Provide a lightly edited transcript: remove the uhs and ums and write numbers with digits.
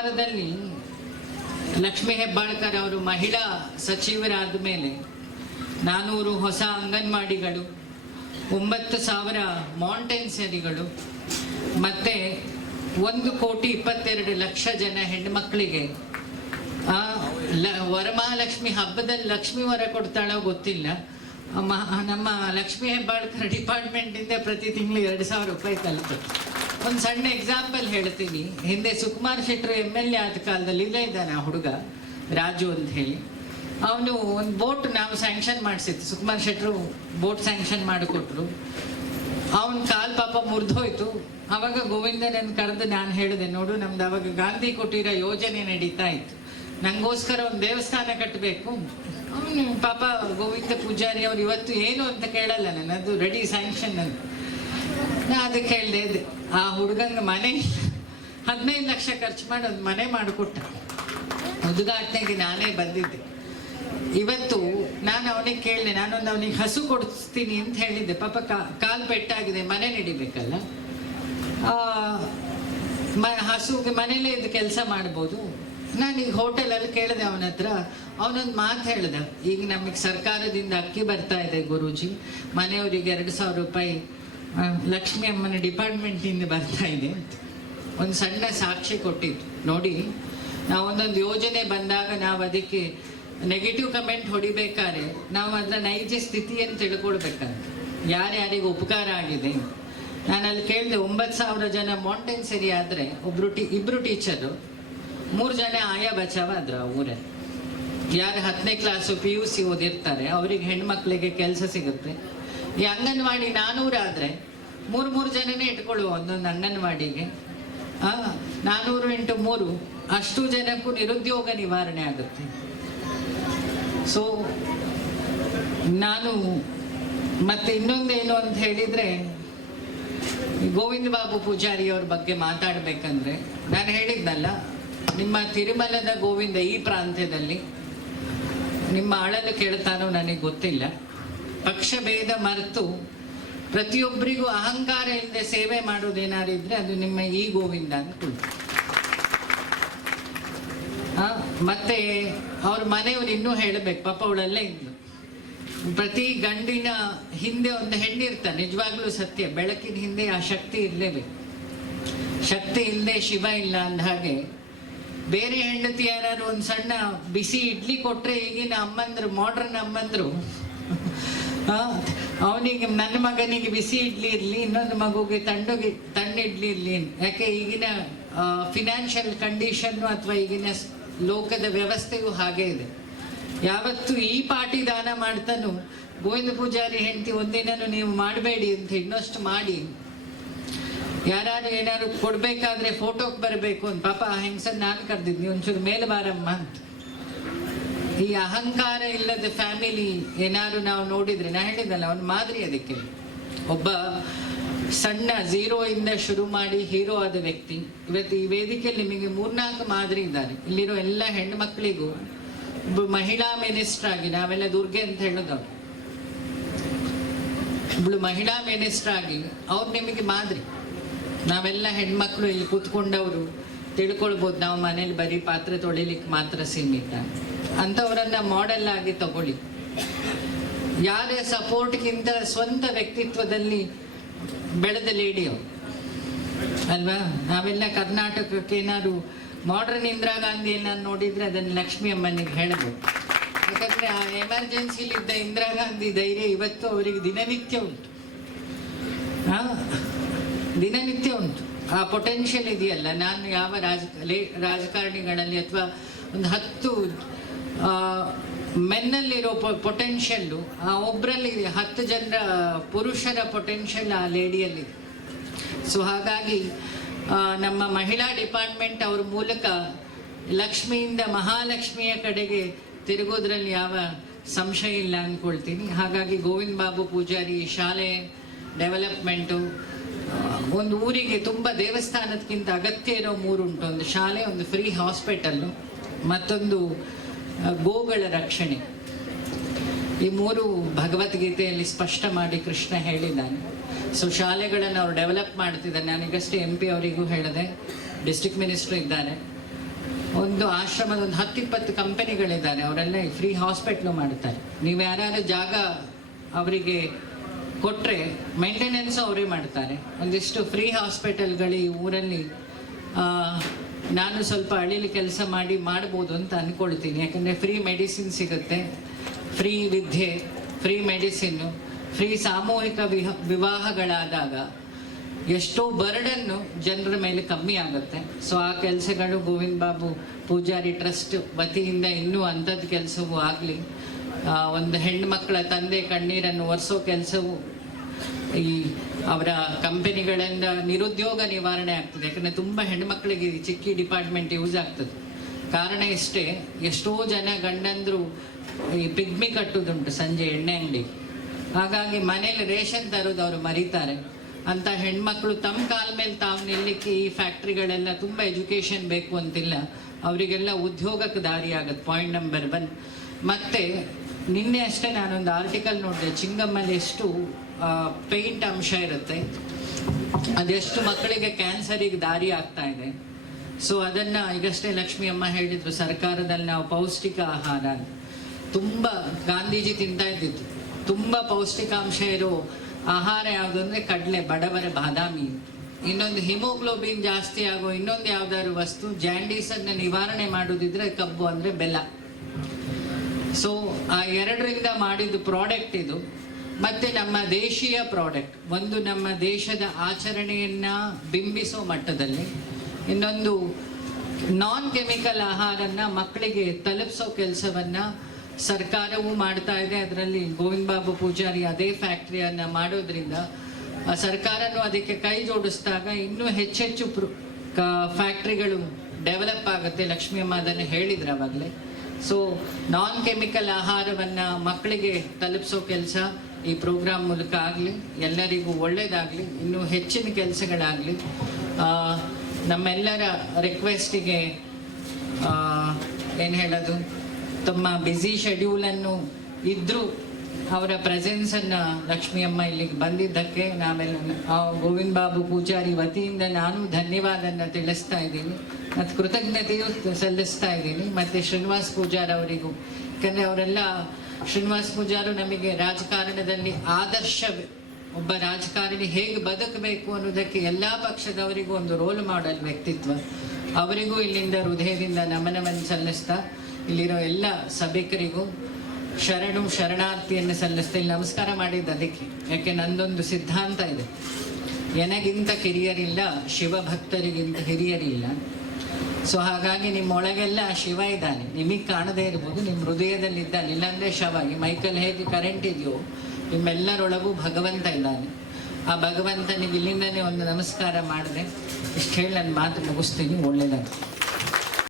ಸರ್ಕಾರದಲ್ಲಿ ಲಕ್ಷ್ಮೀ ಹೆಬ್ಬಾಳ್ಕರ್ ಅವರು ಮಹಿಳಾ ಸಚಿವರಾದ ಮೇಲೆ 400 ಹೊಸ ಅಂಗನವಾಡಿಗಳು, 9,000 ಮಾಂಟೆಸರಿಗಳು ಮತ್ತು 1,22,00,000 ಜನ ಹೆಣ್ಮಕ್ಳಿಗೆ ವರಮಹಾಲಕ್ಷ್ಮಿ ಹಬ್ಬದಲ್ಲಿ ಲಕ್ಷ್ಮೀ ವರ ಕೊಡ್ತಾಳೋ ಗೊತ್ತಿಲ್ಲ. ನಮ್ಮ ಲಕ್ಷ್ಮೀ ಹೆಬ್ಬಾಳ್ಕರ್ ಡಿಪಾರ್ಟ್ಮೆಂಟಿಂದ ಪ್ರತಿ ತಿಂಗಳು 2,000 ರೂಪಾಯಿ ತಲುಪುತ್ತೆ. ಒಂದು ಸಣ್ಣ ಎಕ್ಸಾಂಪಲ್ ಹೇಳ್ತೀನಿ. ಹಿಂದೆ ಸುಕುಮಾರ್ ಶೆಟ್ಟರು MLA ಆದ ಕಾಲದಲ್ಲಿ ಇಲ್ಲೇ ಇದ್ದಾನೆ ಆ ಹುಡುಗ ರಾಜು ಅಂತ ಹೇಳಿ. ಅವನು ಒಂದು ಬೋಟ್ ನಾವು ಸ್ಯಾಂಕ್ಷನ್ ಮಾಡಿಸಿತ್ತು, ಸುಕುಮಾರ್ ಶೆಟ್ಟರು ಬೋಟ್ ಸ್ಯಾಂಕ್ಷನ್ ಮಾಡಿಕೊಟ್ರು. ಅವನ ಕಾಲು ಪಾಪ ಮುರಿದೋಯ್ತು. ಅವಾಗ ಗೋವಿಂದನನ್ನು ಕರೆದು ನಾನು ಹೇಳಿದೆ, ನೋಡು ನಮ್ದು ಅವಾಗ ಗಾಂಧಿ ಕೊಟ್ಟಿರೋ ಯೋಜನೆ ನಡೀತಾ ಇತ್ತು, ನಂಗೋಸ್ಕರ ಒಂದು ದೇವಸ್ಥಾನ ಕಟ್ಟಬೇಕು. ಅವನು ಪಾಪ ಗೋವಿಂದ ಪೂಜಾರಿ ಅವ್ರು ಇವತ್ತು ಏನು ಅಂತ ಕೇಳಲ್ಲ, ನನ್ನದು ರೆಡಿ ಸ್ಯಾಂಕ್ಷನ್ ಅಂತ. ನಾ ಅದಕ್ಕೆ ಹೇಳಿದೆ, ಆ ಹುಡುಗಂಗೆ ಮನೆ 15 ಲಕ್ಷ ಖರ್ಚು ಮಾಡಿ ಒಂದು ಮನೆ ಮಾಡಿಕೊಟ್ಟ. ಉದ್ಘಾಟನೆಗೆ ನಾನೇ ಬಂದಿದ್ದೆ. ಇವತ್ತು ನಾನು ಅವನಿಗೆ ಕೇಳಿದೆ, ನಾನೊಂದು ಅವನಿಗೆ ಹಸು ಕೊಡಿಸ್ತೀನಿ ಅಂತ ಹೇಳಿದ್ದೆ. ಪಾಪ ಕಾಲು ಪೆಟ್ಟಾಗಿದೆ, ಮನೆ ನಡಿಬೇಕಲ್ಲ, ಹಸುಗೆ ಮನೇಲೇ ಇದು ಕೆಲಸ ಮಾಡ್ಬೋದು. ನಾನೀಗ ಹೋಟೆಲಲ್ಲಿ ಕೇಳಿದೆ ಅವನ ಹತ್ರ. ಅವನೊಂದು ಮಾತು ಹೇಳ್ದ, ಈಗ ನಮಗೆ ಸರ್ಕಾರದಿಂದ ಅಕ್ಕಿ ಬರ್ತಾ ಇದೆ ಗುರೂಜಿ, ಮನೆಯವರಿಗೆ 2,000 ರೂಪಾಯಿ ಲಕ್ಷ್ಮೀ ಅಮ್ಮನ ಡಿಪಾರ್ಟ್ಮೆಂಟಿಂದ ಬರ್ತಾ ಇದೆ ಅಂತ ಒಂದು ಸಣ್ಣ ಸಾಕ್ಷಿ ಕೊಟ್ಟಿದ್ದು. ನೋಡಿ, ನಾವು ಒಂದೊಂದು ಯೋಜನೆ ಬಂದಾಗ ನಾವು ಅದಕ್ಕೆ ನೆಗೆಟಿವ್ ಕಮೆಂಟ್ ಹೊಡಿಬೇಕಾದ್ರೆ ನಾವು ಅದರ ನೈಜ ಸ್ಥಿತಿಯನ್ನು ತಿಳ್ಕೊಳ್ಬೇಕಂತ, ಯಾರ್ಯಾರಿಗೆ ಉಪಕಾರ ಆಗಿದೆ. ನಾನು ಅಲ್ಲಿ ಕೇಳಿದೆ, 9,000 ಜನ ಮಾಂಟೆಸರಿ ಆದರೆ ಇಬ್ಬರು ಟೀಚರು, 3 ಜನ ಆಯಾ ಬಚಾವ ಆದ್ರು ಆ ಊರಲ್ಲಿ. ಯಾರು 10ನೇ ಕ್ಲಾಸು PUC ಓದಿರ್ತಾರೆ ಅವರಿಗೆ ಹೆಣ್ಮಕ್ಳಿಗೆ ಕೆಲಸ ಸಿಗುತ್ತೆ. ಈ ಅಂಗನವಾಡಿ 400 ಆದರೆ 3 ಜನನೇ ಇಟ್ಕೊಳ್ಳುವ ಒಂದೊಂದು ಅಂಗನವಾಡಿಗೆ. 400 × 3 ಅಷ್ಟು ಜನಕ್ಕೂ ನಿರುದ್ಯೋಗ ನಿವಾರಣೆ ಆಗುತ್ತೆ. ಸೊ ನಾನು ಮತ್ತೆ ಇನ್ನೊಂದೇನು ಅಂತ ಹೇಳಿದರೆ, ಗೋವಿಂದ ಬಾಬು ಪೂಜಾರಿ ಅವ್ರ ಬಗ್ಗೆ ಮಾತಾಡಬೇಕಂದ್ರೆ, ನಾನು ಹೇಳಿದ್ನಲ್ಲ, ನಿಮ್ಮ ತಿರುಮಲದ ಗೋವಿಂದ ಈ ಪ್ರಾಂತ್ಯದಲ್ಲಿ ನಿಮ್ಮ ಅಳಲು ಕೇಳ್ತಾನೋ ನನಗೆ ಗೊತ್ತಿಲ್ಲ. ಪಕ್ಷ ಭೇದ ಮರೆತು ಪ್ರತಿಯೊಬ್ಬರಿಗೂ ಅಹಂಕಾರ ಇಲ್ಲದೆ ಸೇವೆ ಮಾಡೋದೇನಾರಿದ್ರೆ ಅದು ನಿಮ್ಮ ಈ ಗೋವಿಂದ ಅಂತ. ಮತ್ತೆ ಅವ್ರ ಮನೆಯವ್ರು ಇನ್ನೂ ಹೇಳಬೇಕು, ಪಾಪ ಅವಳಲ್ಲೇ ಇದ್ಲು. ಪ್ರತಿ ಗಂಡಿನ ಹಿಂದೆ ಒಂದು ಹೆಣ್ಣಿರ್ತಾನೆ, ನಿಜವಾಗ್ಲೂ ಸತ್ಯ. ಬೆಳಕಿನ ಹಿಂದೆ ಆ ಶಕ್ತಿ ಇರಲೇಬೇಕು. ಶಕ್ತಿ ಇಲ್ಲದೆ ಶಿವ ಇಲ್ಲ ಅಂದ ಹಾಗೆ, ಬೇರೆ ಹೆಂಡತಿ ಯಾರು ಒಂದು ಸಣ್ಣ ಬಿಸಿ ಇಡ್ಲಿ ಕೊಟ್ರೆ ಈಗಿನ ಅಮ್ಮಂದ್ರು, ಮಾಡ್ರನ್ ಅಮ್ಮಂದ್ರು, ಅವನಿಗೆ ನನ್ನ ಮಗನಿಗೆ ಬಿಸಿ ಇಡ್ಲಿ ಇರಲಿ, ಇನ್ನೊಂದು ಮಗುಗೆ ತಣ್ಣ ಇಡ್ಲಿ ಇರಲಿ. ಯಾಕೆ ಈಗಿನ ಫಿನಾನ್ಷಿಯಲ್ ಕಂಡೀಷನ್ನು ಅಥವಾ ಈಗಿನ ಲೋಕದ ವ್ಯವಸ್ಥೆಯು ಹಾಗೆ ಇದೆ. ಯಾವತ್ತು ಈ ಪಾಟಿ ದಾನ ಮಾಡ್ತಾನು ಗೋವಿಂದ ಪೂಜಾರಿ ಹೆಂಡತಿ ಒಂದಿನೂ ನೀವು ಮಾಡಬೇಡಿ ಅಂತ ಇನ್ನಷ್ಟು ಮಾಡಿ, ಯಾರು ಏನಾದ್ರು ಕೊಡ್ಬೇಕಾದ್ರೆ ಫೋಟೋಗೆ ಬರಬೇಕು ಅಂತ. ಪಾಪ ಆ ಹೆಂಗಸನ್ ನಾನು ಕರೆದಿದ್ನಿ, ಒಂಚೂರು ಮೇಲೆ ಬಾರಮ್ಮ ಅಂತ. ಈ ಅಹಂಕಾರ ಇಲ್ಲದ ಫ್ಯಾಮಿಲಿ ಏನಾದ್ರು ನಾವು ನೋಡಿದ್ರೆ, ನಾ ಹೇಳಿದ್ನಲ್ಲ ಒಂದು ಮಾದರಿ ಅದಕ್ಕೆ. ಒಬ್ಬ ಸಣ್ಣ 0 ಇಂದ ಶುರು ಮಾಡಿ ಹೀರೋ ಆದ ವ್ಯಕ್ತಿ. ಇವತ್ತು ಈ ವೇದಿಕೆಯಲ್ಲಿ ನಿಮಗೆ 3-4 ಮಾದರಿ ಇದ್ದಾರೆ. ಇಲ್ಲಿರೋ ಎಲ್ಲ ಹೆಣ್ಮಕ್ಳಿಗೂ ಒಬ್ಬ ಮಹಿಳಾ ಮಿನಿಸ್ಟರ್ ಆಗಿ, ನಾವೆಲ್ಲ ದುರ್ಗೆ ಅಂತ ಹೇಳೋದವ್ರು, ಒಬ್ಳು ಮಹಿಳಾ ಮಿನಿಸ್ಟರ್ ಆಗಿ ಅವ್ರು ನಿಮಗೆ ಮಾದರಿ. ನಾವೆಲ್ಲ ಹೆಣ್ಮಕ್ಳು ಇಲ್ಲಿ ಕೂತ್ಕೊಂಡವರು ತಿಳ್ಕೊಳ್ಬೋದು, ನಾವು ಮನೇಲಿ ಬರೀ ಪಾತ್ರೆ ತೊಳಿಲಿಕ್ಕೆ ಮಾತ್ರ ಸೀಮಿತ. ಅಂಥವ್ರನ್ನ ಮಾಡೆಲ್ ಆಗಿ ತಗೊಳ್ಳಿ. ಯಾರ ಸಪೋರ್ಟ್ಗಿಂತ ಸ್ವಂತ ವ್ಯಕ್ತಿತ್ವದಲ್ಲಿ ಬೆಳೆದ ಲೇಡಿಯೋ ಅಲ್ವಾ. ನಾವೆಲ್ಲ ಕರ್ನಾಟಕಕ್ಕೆ ಏನಾದ್ರು ಮಾಡ್ರನ್ ಇಂದಿರಾ ಗಾಂಧಿ ಏನಾದ್ರು ನೋಡಿದ್ರೆ ಅದನ್ನು ಲಕ್ಷ್ಮೀ ಅಮ್ಮನಿಗೆ ಹೇಳಬೇಕು. ಯಾಕಂದ್ರೆ ಆ ಎಮರ್ಜೆನ್ಸಿಲಿದ್ದ ಇಂದಿರಾ ಗಾಂಧಿ ಧೈರ್ಯ ಇವತ್ತು ಅವರಿಗೆ ದಿನನಿತ್ಯ ಉಂಟು. ದಿನನಿತ್ಯ ಉಂಟು. ಆ ಪೊಟೆನ್ಷಿಯಲ್ ಇದೆಯಲ್ಲ. ನಾನು ಯಾವ ರಾಜಕಾರಣಿಗಳಲ್ಲಿ ಅಥವಾ ಒಂದು 10 ಮೆನ್ನಲ್ಲಿರೋ ಪೊಟೆನ್ಷಿಯಲ್ಲು ಆ ಒಬ್ಬರಲ್ಲಿ 10 ಜನರ ಪುರುಷರ ಪೊಟೆನ್ಷಿಯಲ್ ಆ ಲೇಡಿಯಲ್ಲಿದೆ. ಸೊ ಹಾಗಾಗಿ ನಮ್ಮ ಮಹಿಳಾ ಡಿಪಾರ್ಟ್ಮೆಂಟ್ ಅವ್ರ ಮೂಲಕ ಲಕ್ಷ್ಮಿಯಿಂದ ಮಹಾಲಕ್ಷ್ಮಿಯ ಕಡೆಗೆ ತಿರುಗೋದ್ರಲ್ಲಿ ಯಾವ ಸಂಶಯ ಇಲ್ಲ ಅಂದ್ಕೊಳ್ತೀನಿ. ಹಾಗಾಗಿ ಗೋವಿಂದ ಬಾಬು ಪೂಜಾರಿ ಶಾಲೆ ಡೆವಲಪ್ಮೆಂಟು, ಒಂದು ಊರಿಗೆ ತುಂಬ ದೇವಸ್ಥಾನದಕ್ಕಿಂತ ಅಗತ್ಯ ಇರೋ 3 ಉಂಟು. ಒಂದು ಶಾಲೆ, ಒಂದು ಫ್ರೀ ಹಾಸ್ಪಿಟಲ್ಲು, ಮತ್ತೊಂದು ಗೋಗಳ ರಕ್ಷಣೆ. ಈ 3 ಭಗವದ್ಗೀತೆಯಲ್ಲಿ ಸ್ಪಷ್ಟ ಮಾಡಿ ಕೃಷ್ಣ ಹೇಳಿದ್ದಾನೆ. ಸೊ ಶಾಲೆಗಳನ್ನು ಅವ್ರು ಡೆವಲಪ್ ಮಾಡ್ತಿದ್ದಾರೆ. ನಾನೀಗಷ್ಟೇ MP ಅವರಿಗೂ ಹೇಳಿದೆ, ಡಿಸ್ಟ್ರಿಕ್ಟ್ ಮಿನಿಸ್ಟ್ರು ಇದ್ದಾರೆ. ಒಂದು ಆಶ್ರಮದ ಒಂದು 10-20 ಕಂಪನಿಗಳಿದ್ದಾರೆ, ಅವರೆಲ್ಲ ಫ್ರೀ ಹಾಸ್ಪಿಟ್ಲು ಮಾಡ್ತಾರೆ. ನೀವು ಯಾರ್ಯಾರು ಜಾಗ ಅವರಿಗೆ ಕೊಟ್ಟರೆ ಮೇಂಟೆನೆನ್ಸು ಅವರೇ ಮಾಡ್ತಾರೆ. ಒಂದಿಷ್ಟು ಫ್ರೀ ಹಾಸ್ಪಿಟಲ್ಗಳು ಈ ಊರಲ್ಲಿ ನಾನು ಸ್ವಲ್ಪ ಅಳಿಲಿ ಕೆಲಸ ಮಾಡ್ಬೋದು ಅಂತ ಅಂದ್ಕೊಳ್ತೀನಿ. ಯಾಕಂದರೆ ಫ್ರೀ ಮೆಡಿಸಿನ್ ಸಿಗುತ್ತೆ, ಫ್ರೀ ವಿದ್ಯೆ, ಫ್ರೀ ಮೆಡಿಸಿನ್ನು, ಫ್ರೀ ಸಾಮೂಹಿಕ ವಿವಾಹಗಳಾದಾಗ ಎಷ್ಟೋ ಬರ್ಡನ್ನು ಜನರ ಮೇಲೆ ಕಮ್ಮಿ ಆಗುತ್ತೆ. ಸೊ ಆ ಕೆಲಸಗಳು ಗೋವಿಂದ ಬಾಬು ಪೂಜಾರಿ ಟ್ರಸ್ಟ್ ವತಿಯಿಂದ ಇನ್ನೂ ಅಂಥದ್ದು ಕೆಲಸವೂ ಆಗಲಿ. ಒಂದು ಹೆಣ್ಮಕ್ಳ ತಂದೆ ಕಣ್ಣೀರನ್ನು ಒರೆಸೋ ಕೆಲಸವು ಈ ಅವರ ಕಂಪನಿಗಳಿಂದ ನಿರುದ್ಯೋಗ ನಿವಾರಣೆ ಆಗ್ತದೆ. ಯಾಕಂದರೆ ತುಂಬ ಹೆಣ್ಮಕ್ಳಿಗೆ ಚಿಕ್ಕಿ ಡಿಪಾರ್ಟ್ಮೆಂಟ್ ಯೂಸ್ ಆಗ್ತದೆ. ಕಾರಣ ಇಷ್ಟೇ, ಎಷ್ಟೋ ಜನ ಗಂಡಂದರು ಈ ಪಿಗ್ಮಿ ಕಟ್ಟುದುಂಟು ಸಂಜೆ ಎಣ್ಣೆ ಅಂಗಡಿಗೆ. ಹಾಗಾಗಿ ಮನೇಲಿ ರೇಷನ್ ತರೋದು ಅವರು ಮರೀತಾರೆ. ಅಂತ ಹೆಣ್ಮಕ್ಳು ತಮ್ಮ ಕಾಲ ಮೇಲೆ ತಾವು ನಿಲ್ಲಕ್ಕೆ ಈ ಫ್ಯಾಕ್ಟ್ರಿಗಳೆಲ್ಲ ತುಂಬ ಎಜುಕೇಷನ್ ಬೇಕು ಅಂತಿಲ್ಲ, ಅವರಿಗೆಲ್ಲ ಉದ್ಯೋಗಕ್ಕೆ ದಾರಿ ಆಗುತ್ತೆ. Point number 1. ಮತ್ತು ನಿನ್ನೆ ಅಷ್ಟೇ ನಾನೊಂದು ಆರ್ಟಿಕಲ್ ನೋಡಿದೆ, ಚಿಂಗಮ್ಮಲ್ಲಿ ಎಷ್ಟು ಪೇಂಟ್ ಅಂಶ ಇರುತ್ತೆ, ಅದೆಷ್ಟು ಮಕ್ಕಳಿಗೆ ಕ್ಯಾನ್ಸರಿಗೆ ದಾರಿ ಆಗ್ತಾ ಇದೆ. ಸೊ ಅದನ್ನು ಈಗಷ್ಟೇ ಲಕ್ಷ್ಮಿ ಅಮ್ಮ ಹೇಳಿದ್ರು, ಸರ್ಕಾರದಲ್ಲಿ ನಾವು ಪೌಷ್ಟಿಕ ಆಹಾರ ತುಂಬ ಗಾಂಧೀಜಿ ತಿಂತಾ ಇದ್ದಿತ್ತು. ತುಂಬ ಪೌಷ್ಟಿಕಾಂಶ ಇರೋ ಆಹಾರ ಯಾವುದು ಅಂದರೆ ಕಡಲೆ, ಬಡವರ ಬಾದಾಮಿ. ಇನ್ನೊಂದು ಹಿಮೋಗ್ಲೋಬಿನ್ ಜಾಸ್ತಿ ಆಗೋ ಇನ್ನೊಂದು ಯಾವ್ದಾದ್ರು ವಸ್ತು, ಜಾಂಡೀಸನ್ನು ನಿವಾರಣೆ ಮಾಡೋದಿದ್ರೆ ಕಬ್ಬು ಅಂದರೆ ಬೆಲ್ಲ. ಸೊ ಆ ಎರಡರಿಂದ ಮಾಡಿದ ಪ್ರಾಡಕ್ಟ್ ಇದು. ಮತ್ತು ನಮ್ಮ ದೇಶೀಯ ಪ್ರಾಡಕ್ಟ್, ಒಂದು ನಮ್ಮ ದೇಶದ ಆಚರಣೆಯನ್ನು ಬಿಂಬಿಸೋ ಮಟ್ಟದಲ್ಲಿ, ಇನ್ನೊಂದು ನಾನ್ ಕೆಮಿಕಲ್ ಆಹಾರನ ಮಕ್ಕಳಿಗೆ ತಲುಪಿಸೋ ಕೆಲಸವನ್ನು ಸರ್ಕಾರವೂ ಮಾಡ್ತಾ ಇದೆ. ಅದರಲ್ಲಿ ಗೋವಿಂದ ಬಾಬು ಪೂಜಾರಿ ಅದೇ ಫ್ಯಾಕ್ಟ್ರಿಯನ್ನು ಮಾಡೋದ್ರಿಂದ ಸರ್ಕಾರನೂ ಅದಕ್ಕೆ ಕೈ ಜೋಡಿಸಿದಾಗ ಇನ್ನೂ ಹೆಚ್ಚೆಚ್ಚು ಫ್ಯಾಕ್ಟ್ರಿಗಳು ಡೆವಲಪ್ ಆಗುತ್ತೆ. ಲಕ್ಷ್ಮಿ ಅಮ್ಮ ಅದನ್ನು ಹೇಳಿದ್ರು ಅವಾಗಲೇ. ಸೊ ನಾನ್ ಕೆಮಿಕಲ್ ಆಹಾರವನ್ನು ಮಕ್ಕಳಿಗೆ ತಲುಪಿಸೋ ಕೆಲಸ ಈ ಪ್ರೋಗ್ರಾಮ್ ಮೂಲಕ ಆಗಲಿ, ಎಲ್ಲರಿಗೂ ಒಳ್ಳೆಯದಾಗಲಿ, ಇನ್ನೂ ಹೆಚ್ಚಿನ ಕೆಲಸಗಳಾಗಲಿ. ನಮ್ಮೆಲ್ಲರ ರಿಕ್ವೆಸ್ಟಿಗೆ ಏನು ಹೇಳೋದು, ತಮ್ಮ ಬ್ಯುಸಿ ಶೆಡ್ಯೂಲನ್ನು ಇದ್ದರೂ ಅವರ ಪ್ರೆಸೆನ್ಸನ್ನು ಲಕ್ಷ್ಮಿ ಅಮ್ಮ ಇಲ್ಲಿಗೆ ಬಂದಿದ್ದಕ್ಕೆ ನಾವೆಲ್ಲ ಗೋವಿಂದ ಬಾಬು ಪೂಜಾರಿ ವತಿಯಿಂದ ನಾನು ಧನ್ಯವಾದನ ತಿಳಿಸ್ತಾ ಇದ್ದೀನಿ ಮತ್ತು ಕೃತಜ್ಞತೆಯೂ ಸಲ್ಲಿಸ್ತಾ ಇದ್ದೀನಿ. ಮತ್ತು ಶ್ರೀನಿವಾಸ್ ಪೂಜಾರ್ ಅವರಿಗೂ, ಯಾಕಂದರೆ ಅವರೆಲ್ಲ ಶ್ರೀನಿವಾಸ್ ಪೂಜಾರು ನಮಗೆ ರಾಜಕಾರಣದಲ್ಲಿ ಆದರ್ಶ, ಒಬ್ಬ ರಾಜಕಾರಣಿ ಹೇಗೆ ಬದುಕಬೇಕು ಅನ್ನೋದಕ್ಕೆ ಎಲ್ಲ ಪಕ್ಷದವರಿಗೂ ಒಂದು ರೋಲ್ ಮಾಡೆಲ್ ವ್ಯಕ್ತಿತ್ವ. ಅವರಿಗೂ ಇಲ್ಲಿಂದ ಹೃದಯದಿಂದ ನಮನವನ್ನು ಸಲ್ಲಿಸ್ತಾ, ಇಲ್ಲಿರೋ ಎಲ್ಲ ಸಭಿಕರಿಗೂ ಶರಣಾರ್ಥಿಯನ್ನು ಸಲ್ಲಿಸ್ತಾ ಇಲ್ಲಿ ನಮಸ್ಕಾರ ಮಾಡಿದ್ದು ಅದಕ್ಕೆ. ಯಾಕೆ ನಂದೊಂದು ಸಿದ್ಧಾಂತ ಇದೆ, ನನಗಿಂತ ಕಿರಿಯರಿಲ್ಲ, ಶಿವಭಕ್ತರಿಗಿಂತ ಹಿರಿಯರಿಲ್ಲ. ಸೊ ಹಾಗಾಗಿ ನಿಮ್ಮೊಳಗೆಲ್ಲ ಶಿವ ಇದ್ದಾನೆ, ನಿಮಗೆ ಕಾಣದೇ ಇರ್ಬೋದು, ನಿಮ್ಮ ಹೃದಯದಲ್ಲಿ ಇದ್ದಾನೆ. ಇಲ್ಲಾಂದರೆ ಶವ, ಈ ಮೈಕಲ್ಲಿ ಹೇಗೆ ಕರೆಂಟ್ ಇದೆಯೋ ನಿಮ್ಮೆಲ್ಲರೊಳಗೂ ಭಗವಂತ ಇದ್ದಾನೆ. ಆ ಭಗವಂತನಿಗೆ ಇಲ್ಲಿಂದನೇ ಒಂದು ನಮಸ್ಕಾರ ಮಾಡಿದೆ. ಇಷ್ಟು ಹೇಳಿ ನನ್ನ ಮಾತು ಮುಗಿಸ್ತೀನಿ. ಒಳ್ಳೆಯದಾಗ್ತದೆ.